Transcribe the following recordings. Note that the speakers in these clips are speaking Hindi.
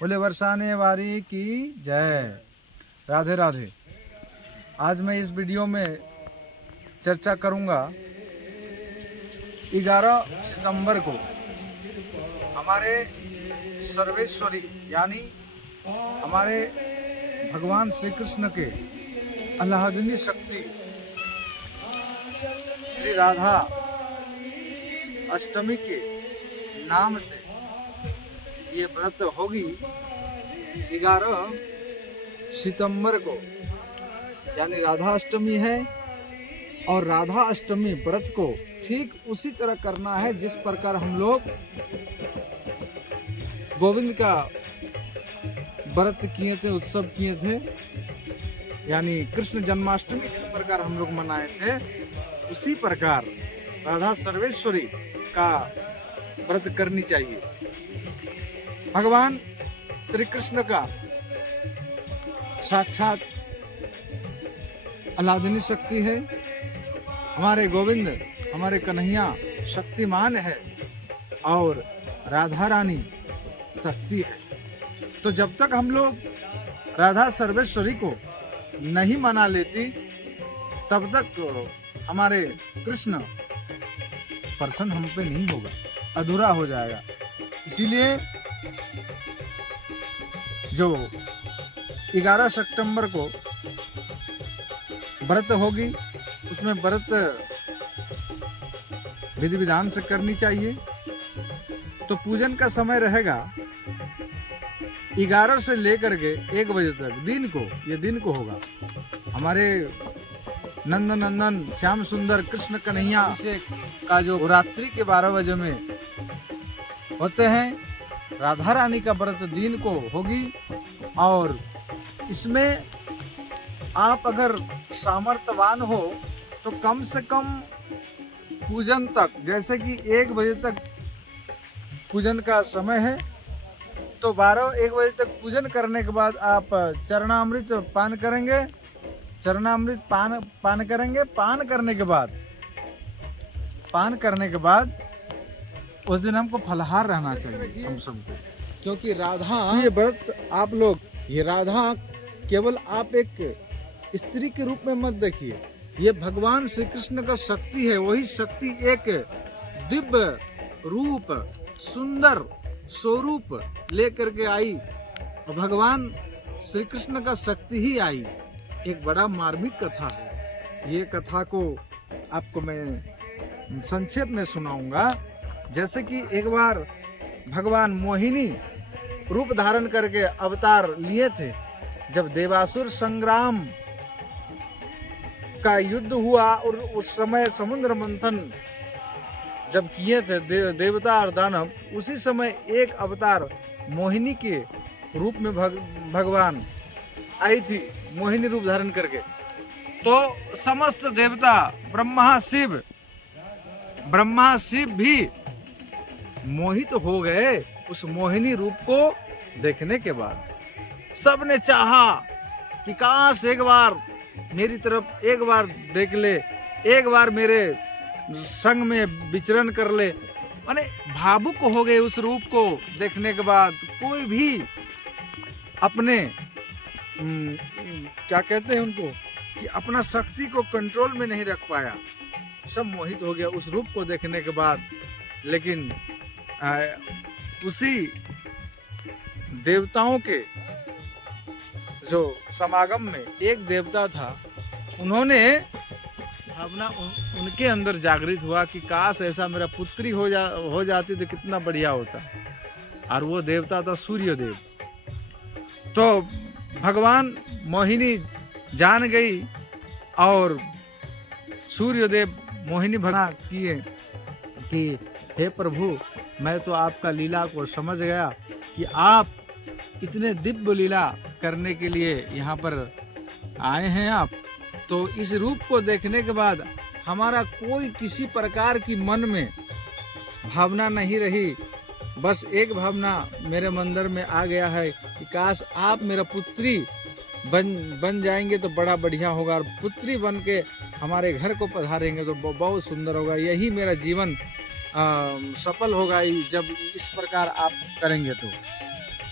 बोले बरसाने वाली की जय। राधे राधे। आज मैं इस वीडियो में चर्चा करूंगा 11 सितंबर को हमारे सर्वेश्वरी यानी हमारे भगवान श्री कृष्ण के आह्लादनीय शक्ति श्री राधा अष्टमी के नाम से ये व्रत होगी 11 सितंबर को, यानी राधा अष्टमी है। और राधा अष्टमी व्रत को ठीक उसी तरह करना है जिस प्रकार हम लोग गोविंद का व्रत किए थे, उत्सव किए थे, यानी कृष्ण जन्माष्टमी जिस प्रकार हम लोग मनाए थे, उसी प्रकार राधा सर्वेश्वरी का व्रत करनी चाहिए। भगवान श्री कृष्ण का साक्षात आह्लादनीय शक्ति है। हमारे गोविंद, हमारे कन्हैया शक्तिमान है और राधा रानी शक्ति है। तो जब तक हम लोग राधा सर्वेश्वरी को नहीं मना लेती तब तक हमारे कृष्ण प्रसन्न हम पे नहीं होगा, अधूरा हो जाएगा। इसीलिए जो 11 सितंबर को व्रत होगी उसमें व्रत विधि विधान से करनी चाहिए। तो पूजन का समय रहेगा 11 से लेकर के 1 बजे तक, दिन को होगा। हमारे नंद नंदन श्याम सुंदर कृष्ण कन्हैया का जो रात्रि के 12 बजे में होते हैं, राधा रानी का व्रत दिन को होगी। और इसमें आप अगर सामर्थ्यवान हो तो कम से कम पूजन तक, जैसे कि 1 बजे तक पूजन का समय है, तो 12-1 बजे तक पूजन करने के बाद आप चरणामृत पान करेंगे। चरणामृत पान करेंगे। पान करने के बाद उस दिन हमको फलाहार रहना चाहिए हम सबको, क्योंकि राधा ये व्रत आप लोग, ये राधा केवल आप एक स्त्री के रूप में मत देखिए, ये भगवान श्री कृष्ण का शक्ति है। वही शक्ति एक दिव्य रूप, सुंदर स्वरूप लेकर के आई और भगवान श्री कृष्ण का शक्ति ही आई। एक बड़ा मार्मिक कथा है। ये कथा को आपको मैं संक्षेप में सुनाऊंगा। जैसे कि एक बार भगवान मोहिनी रूप धारण करके अवतार लिए थे। जब देवासुर संग्राम का युद्ध हुआ और उस समय समुद्र मंथन जब किए थे देवता और दानव, उसी समय एक अवतार मोहिनी के रूप में भगवान आई थी, मोहिनी रूप धारण करके। तो समस्त देवता ब्रह्मा शिव भी मोहित हो गए उस मोहिनी रूप को देखने के बाद। सब ने चाहा कि काश एक बार मेरी तरफ एक बार देख ले, एक बार मेरे संग में विचरण कर ले। माने भावुक हो गए उस रूप को देखने के बाद। कोई भी अपने क्या कहते हैं उनको, कि अपना शक्ति को कंट्रोल में नहीं रख पाया। सब मोहित हो गया उस रूप को देखने के बाद। लेकिन उसी देवताओं के जो समागम में एक देवता था, उन्होंने भावना उनके अंदर जागृत हुआ कि काश ऐसा मेरा पुत्री हो जाती तो कितना बढ़िया होता। और वो देवता था सूर्यदेव। तो भगवान मोहिनी जान गई और सूर्यदेव मोहिनी भगवान किए कि हे प्रभु, मैं तो आपका लीला को समझ गया कि आप इतने दिव्य लीला करने के लिए यहाँ पर आए हैं आप। तो इस रूप को देखने के बाद हमारा कोई किसी प्रकार की मन में भावना नहीं रही। बस एक भावना मेरे मंदिर में आ गया है कि काश आप मेरा पुत्री बन जाएंगे तो बड़ा बढ़िया होगा, और पुत्री बन के हमारे घर को पधारेंगे तो बहुत सुंदर होगा। यही मेरा जीवन सफल होगा जब इस प्रकार आप करेंगे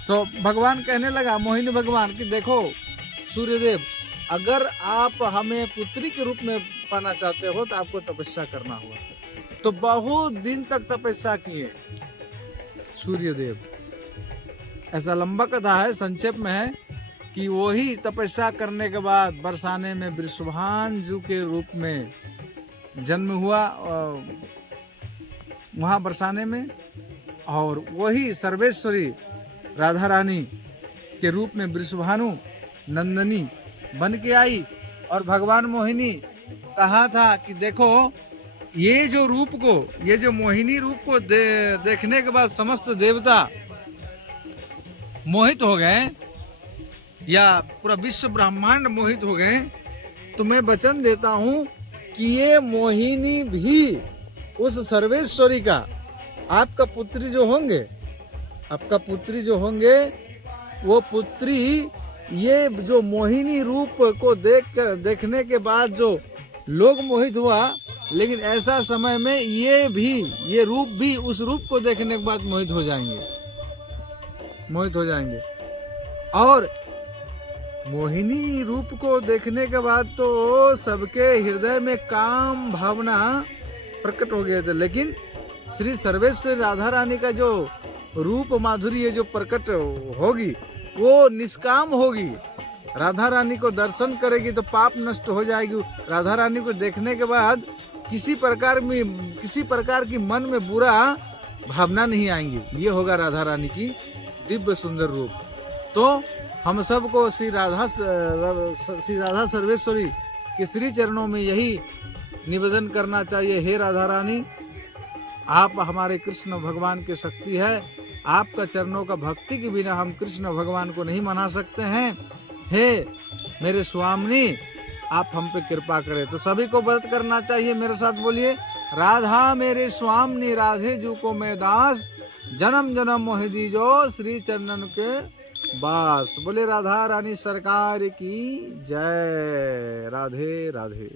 तो भगवान कहने लगा, मोहिनी भगवान, कि देखो सूर्यदेव, अगर आप हमें पुत्री के रूप में पाना चाहते हो तो आपको तपस्या करना होगा। तो बहुत दिन तक तपस्या किए सूर्यदेव। ऐसा लंबा कथा है, संक्षेप में है कि वही तपस्या करने के बाद बरसाने में वृषभानु के रूप में जन्म हुआ वहाँ बरसाने में, और वही सर्वेश्वरी राधा रानी के रूप में वृषभानु नंदनी बन के आई। और भगवान मोहिनी कहा था कि देखो ये जो रूप को, ये जो मोहिनी रूप को देखने के बाद समस्त देवता मोहित हो गए, या पूरा विश्व ब्रह्मांड मोहित हो गए। तो मैं वचन देता हूँ कि ये मोहिनी भी उस सर्वेश्वरी का, आपका पुत्री जो होंगे, आपका पुत्री जो होंगे, वो पुत्री ये जो मोहिनी रूप को देखने के बाद जो लोग मोहित हुआ, लेकिन ऐसा समय में ये रूप भी उस रूप को देखने के बाद मोहित हो जाएंगे। और मोहिनी रूप को देखने के बाद तो सबके हृदय में काम भावना प्रकट हो गए थे, लेकिन श्री सर्वेश्वरी राधा रानी का जो रूप माधुर्य जो प्रकट होगी वो निष्काम होगी। राधा रानी को दर्शन करेगी तो पाप नष्ट हो जाएगी। राधा रानी को देखने के बाद किसी प्रकार की मन में बुरा भावना नहीं आएंगी। ये होगा राधा रानी की दिव्य सुंदर रूप। तो हम सबको श्री राधा सर्वेश्वरी के श्री चरणों में यही निवेदन करना चाहिए, हे राधा रानी, आप हमारे कृष्ण भगवान की शक्ति है, आपका चरणों का भक्ति के बिना हम कृष्ण भगवान को नहीं मना सकते हैं। हे मेरे स्वामिनी, आप हम पे कृपा करें। तो सभी को व्रत करना चाहिए। मेरे साथ बोलिए, राधा मेरे स्वामिनी, राधे जू को मैं दास, जन्म जन्म मोहि दीजो श्री चरणन के बास। बोले राधा रानी सरकार की जय। राधे राधे।